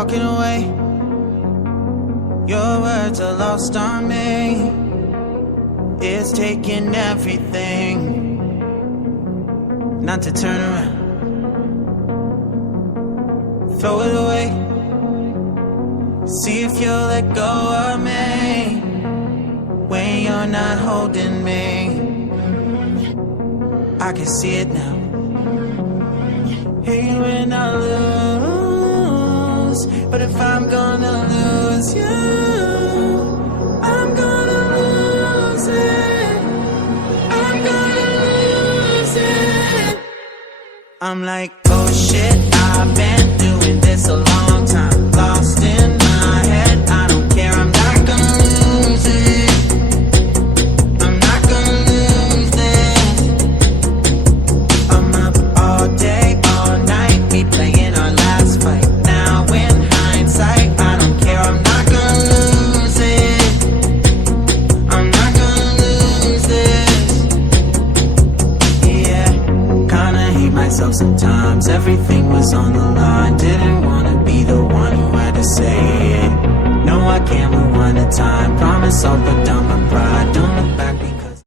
walking away. Your words are lost on me. It's taking everything not to turn around. Throw it away. See if you'll let go of me when you're not holding me. I can see it now. Hey, when I lose, but if I'm gonna lose you, I'm gonna lose it. I'm gonna lose it. I'm like, oh shit, I've been doing this a long time. Lost in my head, I don't care, I'm not gonna lose it. I'm not gonna lose this. I'm up all day, all night, we playing our last fight. Now in hindsight, I don't care, I'm not gonna lose it. I'm not gonna lose this. Yeah, kinda hate myself sometimes. Everything was on the line. Didn't wanna be the one who had to say it. No, I can't rewind the time. Promise I'll put down my pride. Don't look back.